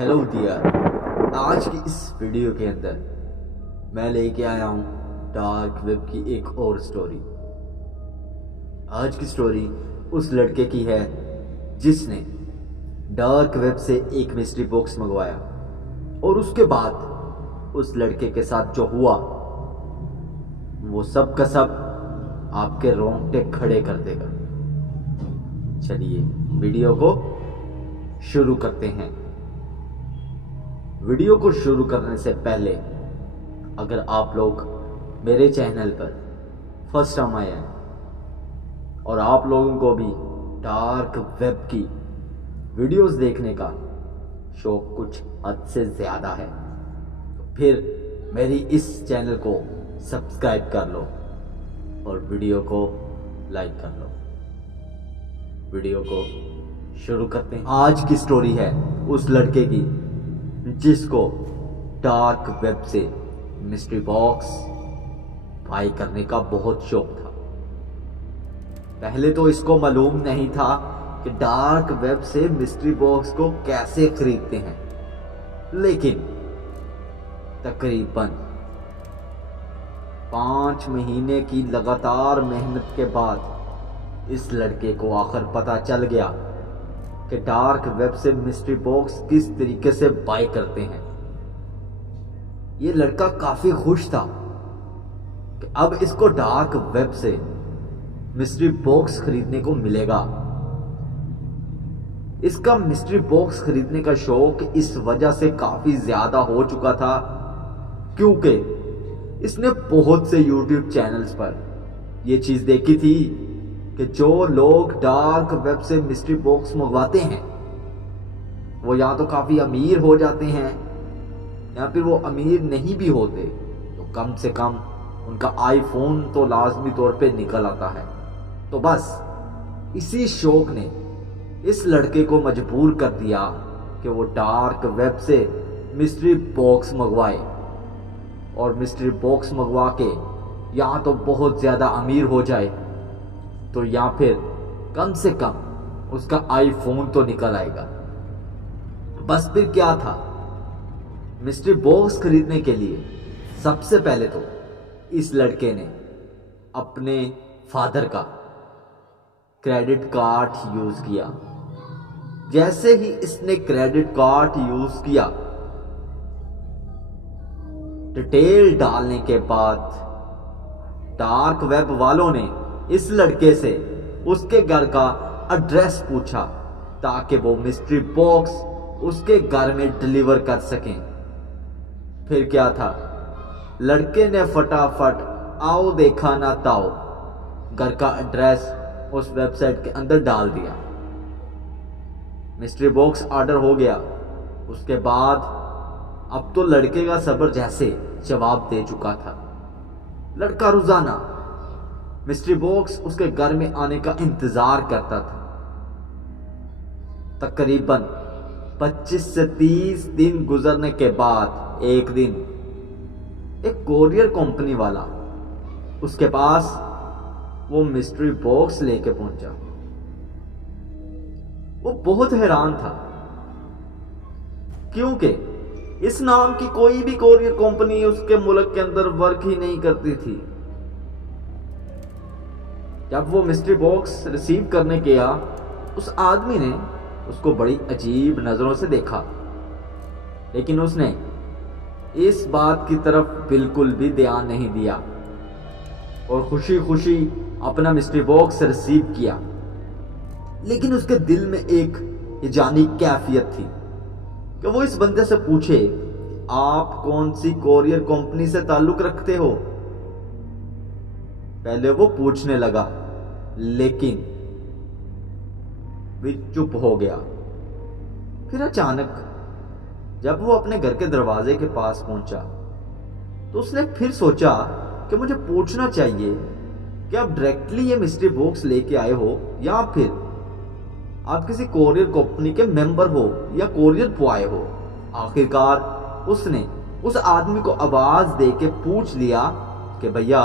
Hello dear, आज की इस वीडियो के अंदर मैं लेके आया हूँ डार्क वेब की एक और स्टोरी। आज की स्टोरी उस लड़के की है जिसने डार्क वेब से एक मिस्ट्री बॉक्स मंगवाया और उसके बाद उस लड़के के साथ जो हुआ वो सब का सब आपके रोंगटे खड़े कर देगा। चलिए वीडियो को शुरू करते हैं। वीडियो को शुरू करने से पहले अगर आप लोग मेरे चैनल पर फर्स्ट टाइम आए हैं और आप लोगों को भी डार्क वेब की वीडियोस देखने का शौक कुछ हद से ज़्यादा है तो फिर मेरी इस चैनल को सब्सक्राइब कर लो और वीडियो को लाइक कर लो। वीडियो को शुरू करते हैं। आज की स्टोरी है उस लड़के की जिसको डार्क वेब से मिस्ट्री बॉक्स बाय करने का बहुत शौक था। पहले तो इसको मालूम नहीं था कि डार्क वेब से मिस्ट्री बॉक्स को कैसे खरीदते हैं, लेकिन तकरीबन 5 महीने की लगातार मेहनत के बाद इस लड़के को आखिर पता चल गया कि डार्क वेब से मिस्ट्री बॉक्स किस तरीके से बाय करते हैं। ये लड़का काफी खुश था कि अब इसको डार्क वेब से मिस्ट्री बॉक्स खरीदने को मिलेगा। इसका मिस्ट्री बॉक्स खरीदने का शौक इस वजह से काफी ज्यादा हो चुका था क्योंकि इसने बहुत से YouTube चैनल्स पर यह चीज देखी थी कि जो लोग डार्क वेब से मिस्ट्री बॉक्स मंगवाते हैं वो या तो काफी अमीर हो जाते हैं या फिर वो अमीर नहीं भी होते तो कम से कम उनका आईफोन तो लाजमी तौर पे निकल आता है। तो बस इसी शौक ने इस लड़के को मजबूर कर दिया कि वो डार्क वेब से मिस्ट्री बॉक्स मंगवाए और मिस्ट्री बॉक्स मंगवा के या तो बहुत ज्यादा अमीर हो जाए तो या फिर कम से कम उसका आईफोन तो निकल आएगा। बस फिर क्या था, मिस्ट्री बॉक्स खरीदने के लिए सबसे पहले तो इस लड़के ने अपने फादर का क्रेडिट कार्ड यूज किया। जैसे ही इसने क्रेडिट कार्ड यूज किया, डिटेल डालने के बाद डार्क वेब वालों ने इस लड़के से उसके घर का एड्रेस पूछा ताकि वो मिस्ट्री बॉक्स उसके घर में डिलीवर कर सकें। फिर क्या था, लड़के ने फटाफट आओ देखा ना ताओ घर का एड्रेस उस वेबसाइट के अंदर डाल दिया। मिस्ट्री बॉक्स ऑर्डर हो गया। उसके बाद अब तो लड़के का सब्र जैसे जवाब दे चुका था। लड़का रोजाना मिस्ट्री बॉक्स उसके घर में आने का इंतजार करता था। तकरीबन 25 से 30 दिन गुजरने के बाद एक दिन एक कोरियर कंपनी वाला उसके पास वो मिस्ट्री बॉक्स लेके पहुंचा। वो बहुत हैरान था क्योंकि इस नाम की कोई भी कोरियर कंपनी उसके मुल्क के अंदर वर्क ही नहीं करती थी। जब वो मिस्ट्री बॉक्स रिसीव करने गया, उस आदमी ने उसको बड़ी अजीब नजरों से देखा, लेकिन उसने इस बात की तरफ बिल्कुल भी ध्यान नहीं दिया और खुशी खुशी अपना मिस्ट्री बॉक्स रिसीव किया। लेकिन उसके दिल में एक जानी कैफियत थी कि वो इस बंदे से पूछे, आप कौन सी कोरियर कंपनी से ताल्लुक रखते हो। पहले वो पूछने लगा लेकिन भी चुप हो गया। फिर अचानक जब वो अपने घर के दरवाजे के पास पहुंचा तो उसने फिर सोचा कि मुझे पूछना चाहिए कि आप डायरेक्टली ये मिस्ट्री बॉक्स लेके आए हो या फिर आप किसी कोरियर कंपनी के मेंबर हो या कोरियर बॉय हो। आखिरकार उसने उस आदमी को आवाज दे के पूछ लिया कि भैया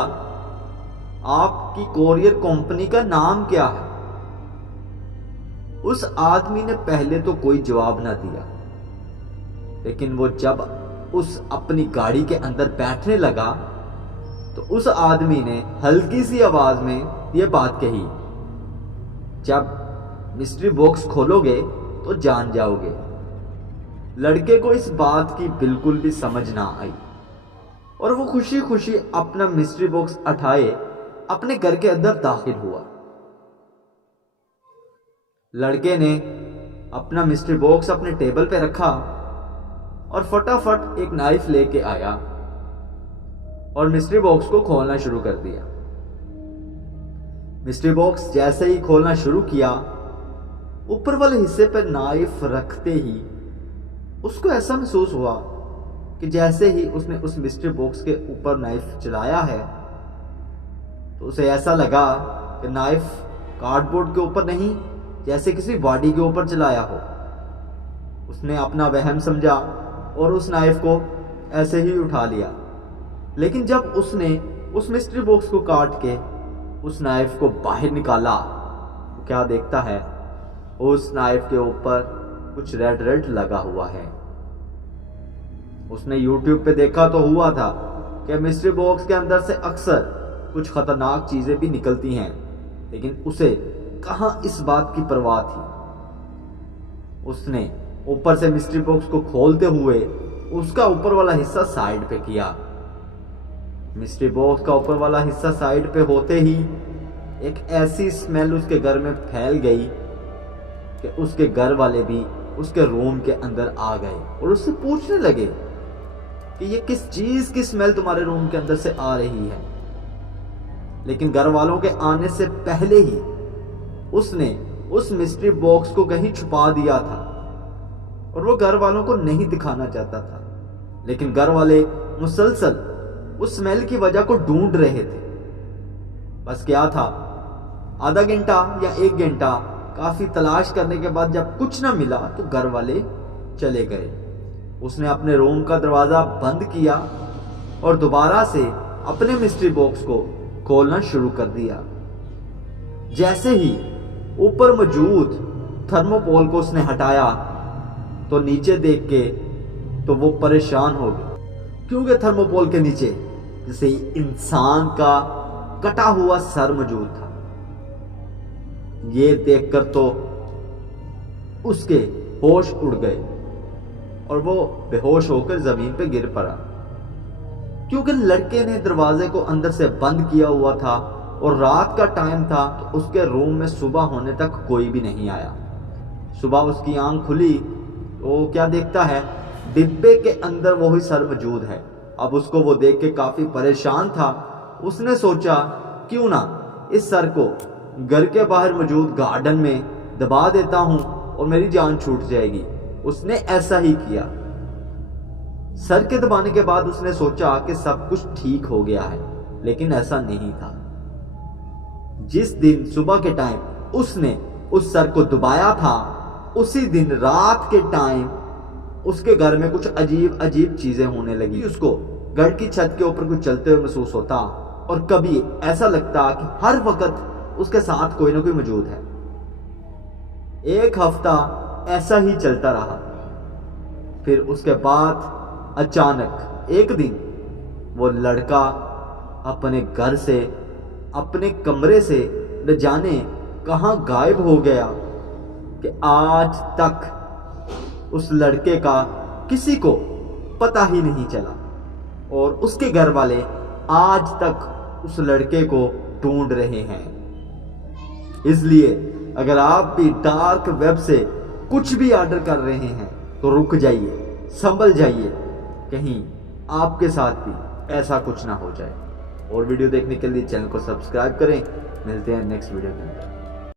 आपकी कोरियर कंपनी का नाम क्या है। उस आदमी ने पहले तो कोई जवाब ना दिया, लेकिन वो जब उस अपनी गाड़ी के अंदर बैठने लगा तो उस आदमी ने हल्की सी आवाज में ये बात कही, जब मिस्ट्री बॉक्स खोलोगे तो जान जाओगे। लड़के को इस बात की बिल्कुल भी समझ ना आई और वो खुशी खुशी अपना मिस्ट्री बॉक्स उठाए अपने घर के अंदर दाखिल हुआ। लड़के ने अपना मिस्ट्री बॉक्स अपने टेबल पे रखा और फटाफट एक नाइफ लेके आया और मिस्ट्री बॉक्स को खोलना शुरू कर दिया। मिस्ट्री बॉक्स जैसे ही खोलना शुरू किया, ऊपर वाले हिस्से पर नाइफ रखते ही उसको ऐसा महसूस हुआ कि जैसे ही उसने उस मिस्ट्री बॉक्स के ऊपर नाइफ चलाया है तो उसे ऐसा लगा कि नाइफ कार्डबोर्ड के ऊपर नहीं, जैसे किसी बॉडी के ऊपर चलाया हो। उसने अपना वहम समझा और उस नाइफ को ऐसे ही उठा लिया। लेकिन जब उसने उस मिस्ट्री बॉक्स को काट के उस नाइफ को बाहर निकाला तो क्या देखता है, उस नाइफ के ऊपर कुछ रेड रेड लगा हुआ है। उसने YouTube पे देखा तो हुआ था कि मिस्ट्री बॉक्स के अंदर से अक्सर कुछ खतरनाक चीजें भी निकलती हैं, लेकिन उसे कहां इस बात की परवाह थी। उसने ऊपर से मिस्ट्री बॉक्स को खोलते हुए उसका ऊपर वाला हिस्सा साइड पे किया। मिस्ट्री बॉक्स का ऊपर वाला हिस्सा साइड पे होते ही एक ऐसी स्मेल उसके घर में फैल गई कि उसके घर वाले भी उसके रूम के अंदर आ गए और उससे पूछने लगे कि ये किस चीज की स्मेल तुम्हारे रूम के अंदर से आ रही है। लेकिन घर वालों के आने से पहले ही उसने उस मिस्ट्री बॉक्स को कहीं छुपा दिया था और वो घर वालों को नहीं दिखाना चाहता था। लेकिन घर वाले मुसलसल उस स्मेल की वजह को ढूंढ रहे थे। बस क्या था, आधा घंटा या 1 घंटा काफी तलाश करने के बाद जब कुछ ना मिला तो घर वाले चले गए। उसने अपने रूम का दरवाजा बंद किया और दोबारा से अपने मिस्ट्री बॉक्स को खोलना शुरू कर दिया। जैसे ही ऊपर मौजूद थर्मोकोल को उसने हटाया तो नीचे देख के तो वो परेशान हो गया, क्योंकि थर्मोकोल के नीचे जैसे इंसान का कटा हुआ सर मौजूद था। ये देखकर तो उसके होश उड़ गए और वो बेहोश होकर जमीन पे गिर पड़ा, क्योंकि लड़के ने दरवाजे को अंदर से बंद किया हुआ था और रात का टाइम था तो उसके रूम में सुबह होने तक कोई भी नहीं आया। सुबह उसकी आंख खुली तो क्या देखता है, डिब्बे के अंदर वही सर मौजूद है। अब उसको वो देख के काफी परेशान था। उसने सोचा क्यों ना इस सर को घर के बाहर मौजूद गार्डन में दबा देता हूं और मेरी जान छूट जाएगी। उसने ऐसा ही किया। सर के दबाने के बाद उसने सोचा कि सब कुछ ठीक हो गया है, लेकिन ऐसा नहीं था। जिस दिन सुबह के टाइम उसने उस सर को दबाया था, उसी दिन रात के टाइम उसके घर में कुछ अजीब अजीब चीजें होने लगी। उसको घर की छत के ऊपर कुछ चलते हुए महसूस होता और कभी ऐसा लगता कि हर वक्त उसके साथ कोई ना कोई मौजूद है। 1 हफ्ता ऐसा ही चलता रहा। फिर उसके बाद अचानक एक दिन वो लड़का अपने घर से, अपने कमरे से न जाने कहां गायब हो गया कि आज तक उस लड़के का किसी को पता ही नहीं चला और उसके घर वाले आज तक उस लड़के को ढूंढ रहे हैं। इसलिए अगर आप भी डार्क वेब से कुछ भी ऑर्डर कर रहे हैं तो रुक जाइए, संभल जाइए, कहीं आपके साथ भी ऐसा कुछ ना हो जाए। और वीडियो देखने के लिए चैनल को सब्सक्राइब करें। मिलते हैं नेक्स्ट वीडियो के अंदर।